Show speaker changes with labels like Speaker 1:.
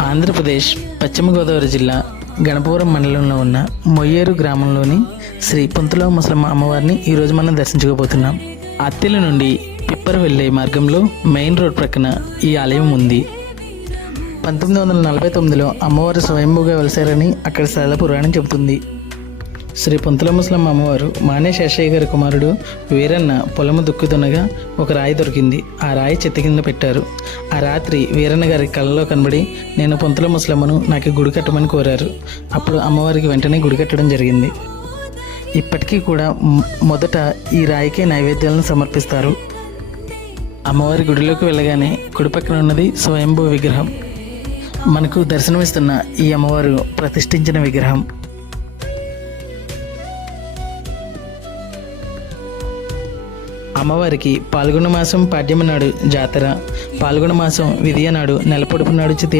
Speaker 1: ఆంధ్రప్రదేశ్ పశ్చిమ గోదావరి జిల్లా గణపవరం మండలంలో ఉన్న మొయ్యేరు గ్రామంలోని శ్రీ పుంతలో ముసలమ్మ అమ్మవారిని ఈరోజు మనం దర్శించుకోబోతున్నాం. అత్తెల నుండి పిప్పర్ వెళ్ళే మార్గంలో మెయిన్ రోడ్ ప్రక్కన ఈ ఆలయం ఉంది. పంతొమ్మిది వందల నలభై తొమ్మిదిలో అమ్మవారు స్వయంభూగా వెలిసారని అక్కడ స్థల పురాణం చెబుతుంది. శ్రీ పొంతుల ముసలమ్మ అమ్మవారు మానే శేషయ్య గారి కుమారుడు వీరన్న పొలము దుక్కుతుండగా ఒక రాయి దొరికింది. ఆ రాయి చెత్త కింద పెట్టారు. ఆ రాత్రి వీరన్న గారి కళ్ళలో కనబడి నేను పుంతల ముసలమ్మను నాకు గుడి కట్టమని కోరారు. అప్పుడు అమ్మవారికి వెంటనే గుడి కట్టడం జరిగింది. ఇప్పటికీ కూడా మొదట ఈ రాయికే నైవేద్యాలను సమర్పిస్తారు. అమ్మవారి గుడిలోకి వెళ్ళగానే కుడి పక్కన ఉన్నది స్వయంభూ విగ్రహం. మనకు దర్శనమిస్తున్న ఈ అమ్మవారు ప్రతిష్ఠించిన విగ్రహం. అమ్మవారికి పాల్గొన మాసం పాడ్యమ నాడు జాతర పాల్గొన మాసం విధియ నాడు నెలపొడుపు నాడు తీర్థ